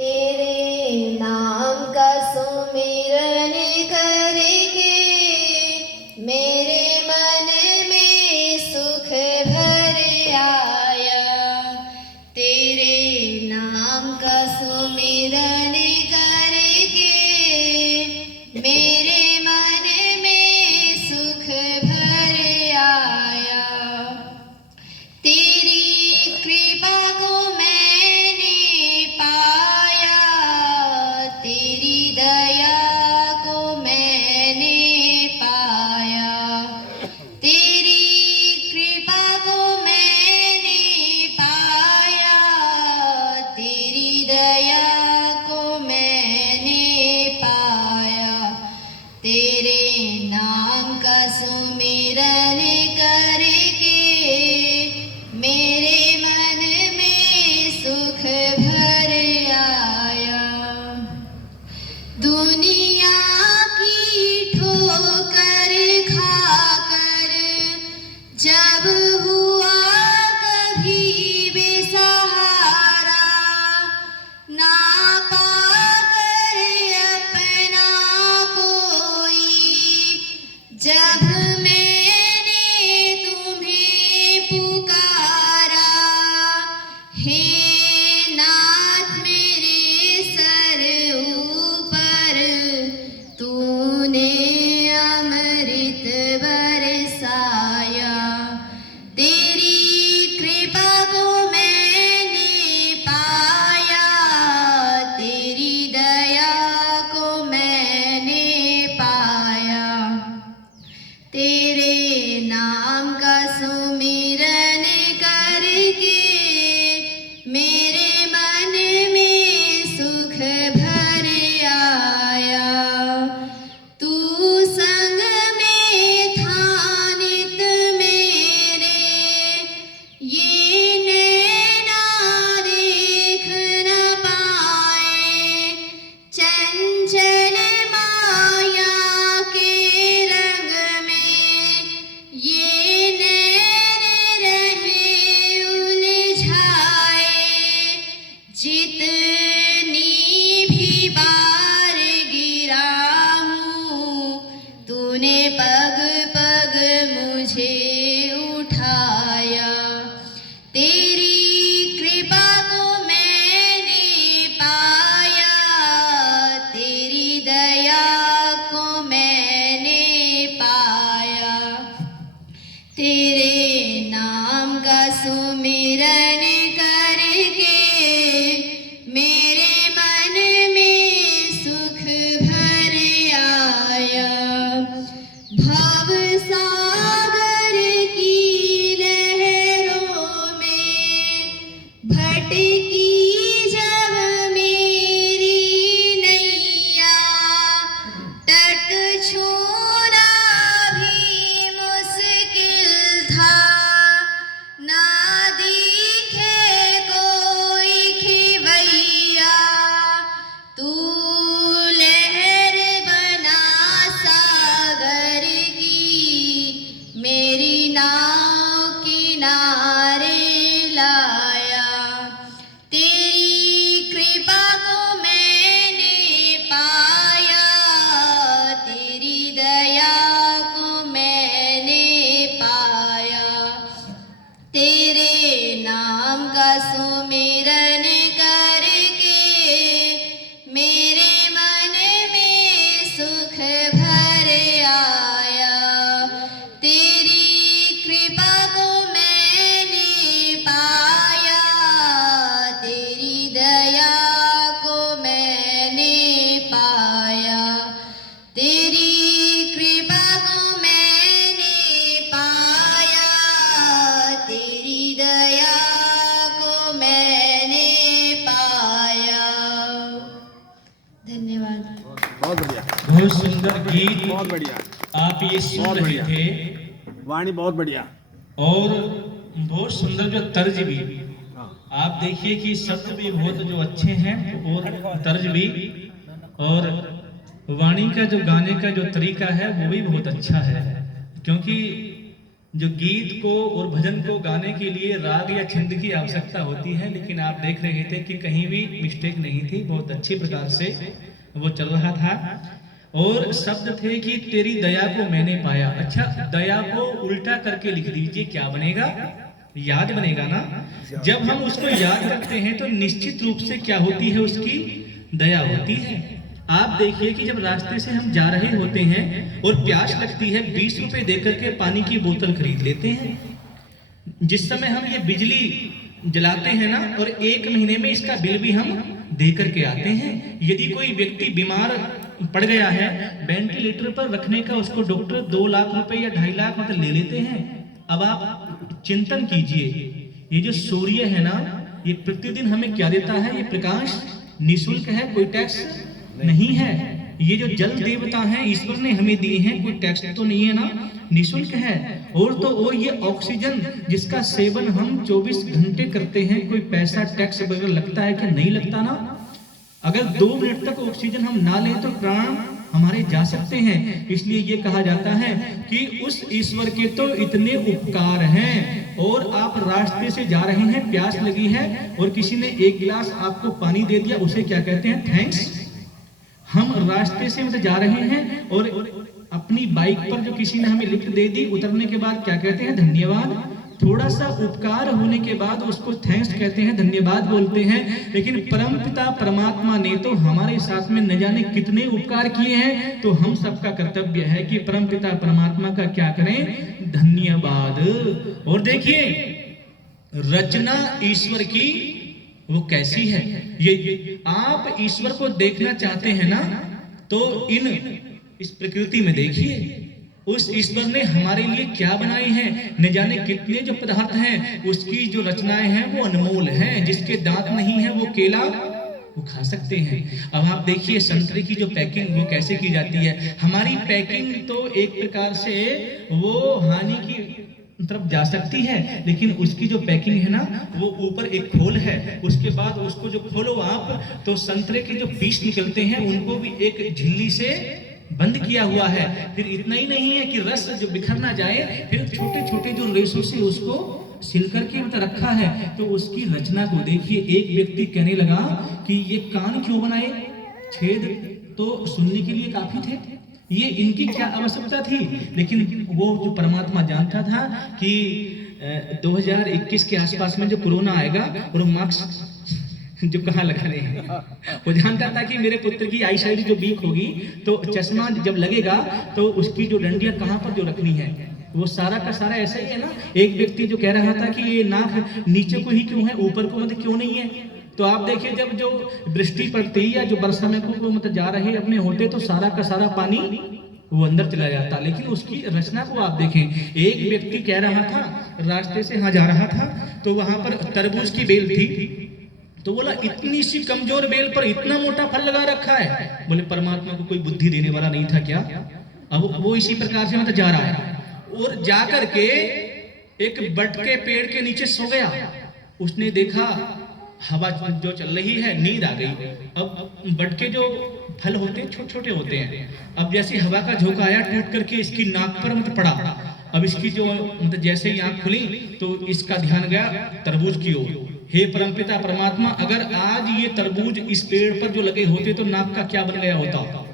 तेरे नाम का सुमिरन करके मेरे मन में सुख भर आया। तेरे नाम का सुमिरन करके मेरे मन में सुख भर आया। तेरी कृपा को मैंने पाया, तेरी दया को मैंने पाया। तेरी कृपा को मैंने पाया, तेरी दया को मैंने पाया। तेरे नाम का सुमिरन करके मेरे मन में सुख भर आया। दुनिया की ठोकर खाकर जब हुआ कभी बेसहारा, ना पाकर अपना कोई, जब मैंने तुम्हें पुकारा, हे नाथ मेरे सर ऊपर तूने अमृत बरसाया। तेरी कृपा को मैंने पाया, तेरी दया को मैंने पाया। तेरे नाम का सुमिरन करके मेरे मन में सुख भर आया। तू संग में था नित मेरे, ये नैना देख न पाए। चंचल माया के रंग में ये नैन रहे उलझाए। जितनी भी बार गिरा हूँ, तूने पग पग मुझे उठाया। तेरी कृपा को मैंने पाया, तेरी दया को मैंने पाया। तेरे नाम का सुमिरन करके मेरे मन में सुख भर आया। भव सागर की लहरों में भटकी जब मेरी नैया, तट छूना भी मुश्किल था, ना दिखे कोई खिवैया। तू लहर बना सागर की, मेरी नाव किनारे लाया। तेरी कृपा को मैंने पाया, तेरी दया को मैंने पाया। तेरे नाम का सुमिरन करके मेरे मन में सुख भर आया। तेरी कृपा को मैंने पाया, तेरी दया को मैंने पाया। तेरी कृपा को मैंने पाया, तेरी दया को मैंने पाया। धन्यवाद। बहुत बढ़िया, बहुत सुंदर गीत बहुत बढ़िया, आप ये सुन बहुत रहे बढ़िया। थे, वाणी बहुत बढ़िया। और बहुत सुंदर जो तर्ज भी, हाँ, आप देखिए कि शब्द भी बहुत जो अच्छे हैं और तर्ज भी, और वाणी का जो गाने का जो तरीका है वो भी बहुत अच्छा है। क्योंकि जो गीत को और भजन को गाने के लिए राग या छंद की आवश्यकता होती है, लेकिन आप देख रहे थे कि कहीं भी मिस्टेक नहीं थी, बहुत अच्छी प्रकार से वो चल रहा था। और शब्द थे कि तेरी दया को मैंने पाया। अच्छा, दया को उल्टा करके लिख दीजिए, क्या बनेगा? याद बनेगा ना। जब हम उसको याद करते हैं तो निश्चित रूप से क्या होती है, उसकी दया होती है। आप देखिए कि जब रास्ते से हम जा रहे होते हैं और प्यास लगती है, 20 रुपए देकर के पानी की बोतल खरीद लेते हैं। जिस समय हम ये बिजली जलाते हैं ना, और 1 महीने में इसका बिल भी हम दे करके आते हैं। यदि कोई व्यक्ति बीमार पड़ गया है, वेंटिलेटर पर रखने का उसको डॉक्टर 2 लाख रुपए या 2.5 लाख मतलब ले लेते हैं। अब आप चिंतन कीजिए, ये जो सूर्य है ना, ये प्रतिदिन हमें क्या देता है? ये प्रकाश निःशुल्क है, कोई टैक्स नहीं है। ये जो जल देवता हैं, ईश्वर ने हमें दिए हैं, कोई टैक्स तो नहीं है ना, निःशुल्क है। और तो और ये ऑक्सीजन जिसका सेवन हम 24 घंटे करते हैं, कोई पैसा टैक्स वगैरह लगता है कि नहीं लगता ना। अगर 2 मिनट तक ऑक्सीजन हम ना लें तो प्राण हमारे जा सकते हैं। इसलिए ये कहा जाता है कि उस ईश्वर के तो इतने उपकार हैं। और आप रास्ते से जा रहे हैं, प्यास लगी है और किसी ने 1 गिलास आपको पानी दे दिया, उसे क्या कहते हैं? थैंक्स। हम रास्ते से मतलब जा रहे हैं और अपनी बाइक पर जो किसी ने हमें लिफ्ट दे दी, उतरने के बाद क्या कहते हैं? धन्यवाद। थोड़ा सा उपकार होने के बाद उसको थैंक्स कहते हैं, धन्यवाद बोलते हैं। लेकिन परमपिता परमात्मा ने तो हमारे साथ में न जाने कितने उपकार किए हैं। तो हम सबका कर्तव्य है कि परमपिता परमात्मा का क्या करें? धन्यवाद। और देखिए, रचना ईश्वर की वो कैसी है। ये आप ईश्वर को देखना चाहते हैं ना, तो इस प्रकृति में देखिए, उस ईश्वर ने हमारे लिए क्या बनाई है। न जाने कितने जो पदार्थ हैं, उसकी जो रचनाएं हैं वो अनमोल हैं। जिसके दांत नहीं है वो केला वो खा सकते हैं। अब आप देखिए, संतरे की जो पैकिंग वो कैसे की जाती है। हमारी पैकिंग तो एक प्रकार से वो हानि की तरफ जा सकती है, लेकिन उसकी जो पैकिंग है ना, वो ऊपर एक खोल है, उसके बाद उसको जो खोलो आप, तो संतरे के जो पीस निकलते हैं उनको भी एक झिल्ली से बंद किया हुआ है। फिर इतना ही नहीं है कि रस जो बिखर ना जाए, फिर छोटे छोटे जो रेशों से उसको सिल करके मतलब रखा है। तो उसकी रचना को देखिए। एक व्यक्ति कहने लगा कि ये कान क्यों बनाए? छेद तो सुनने के लिए काफी थे, ये इनकी क्या आवश्यकता थी? लेकिन वो जो परमात्मा जानता था कि 2021 के आसपास में जो कोरोना आएगा और मास्क जो कहाँ लगाने हैं, वो जानता था कि मेरे पुत्र की आई साइड जो वीक होगी, तो चश्मा जब लगेगा तो उसकी जो डंडियां कहाँ पर जो रखनी है, वो सारा का सारा ऐसा ही है ना। एक व्यक्ति जो कह रहा था कि ये नाक नीचे को ही क्यों है, ऊपर को मतलब क्यों नहीं है। तो आप देखिए, जब जो वृष्टि पड़ती या जो वर्षा में को मतलब जा रहे अपने होते, तो सारा का सारा पानी वो अंदर चला जाता। लेकिन उसकी रचना को आप देखें। एक व्यक्ति कह रहा था, रास्ते से जा रहा था, तो वहां पर तरबूज की बेल थी, तो बोला इतनी सी कमजोर बेल पर इतना मोटा फल लगा रखा है। बोले परमात्मा को कोई बुद्धि देने वाला नहीं था क्या? अब वो इसी प्रकार से मतलब जा रहा है और जाकर के एक बट के पेड़ के नीचे सो गया। उसने देखा हवा जो चल रही है, नींद आ गई। अब बट के जो फल होते हैं छोटे छोटे होते हैं। अब जैसे हवा का झोंका आया, टूट करके इसकी नाक पर मतलब पड़ा। अब इसकी जो मतलब जैसे ही आंख खुली तो इसका ध्यान गया तरबूज की ओर। हे परमपिता परमात्मा, अगर आज ये तरबूज इस पेड़ पर जो लगे होते तो नाक का क्या बन गया होता?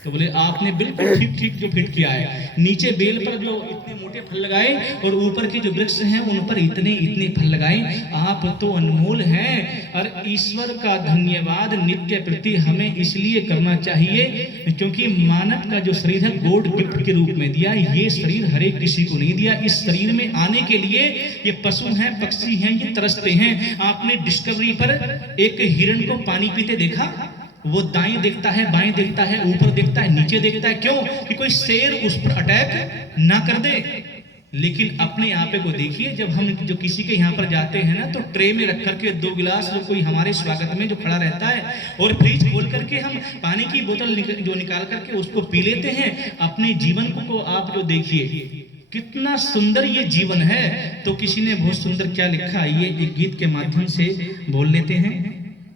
तो बोले आपने बिल्कुल ठीक ठीक जो फिट किया है। नीचे बेल पर जो इतने मोटे फल लगाए और ऊपर के जो वृक्ष हैं उन पर इतने इतने फल लगाए। आप तो अनमोल हैं। और ईश्वर का धन्यवाद नित्य प्रति हमें इसलिए करना चाहिए क्योंकि मानव का जो शरीर है गॉड गिफ्ट के रूप में दिया। ये शरीर हर एक किसी को नहीं दिया। इस शरीर में आने के लिए ये पशु हैं, पक्षी हैं, ये तरसते हैं। आपने डिस्कवरी पर एक हिरण को पानी पीते देखा? वो दाएं देखता है, बाएं देखता है, ऊपर देखता है, नीचे देखता है। क्यों? कि कोई शेर उस पर अटैक ना कर दे। लेकिन अपने आपे को देखिए, जब हम जो किसी के यहाँ पर जाते हैं ना, तो ट्रे में रख करके 2 गिलास जो कोई हमारे स्वागत में जो खड़ा रहता है, और फ्रिज खोल करके हम पानी की बोतल जो निकाल करके उसको पी लेते हैं। अपने जीवन को आप जो देखिए कितना सुंदर ये जीवन है। तो किसी ने बहुत सुंदर क्या लिखा, ये एक गीत के माध्यम से बोल लेते हैं।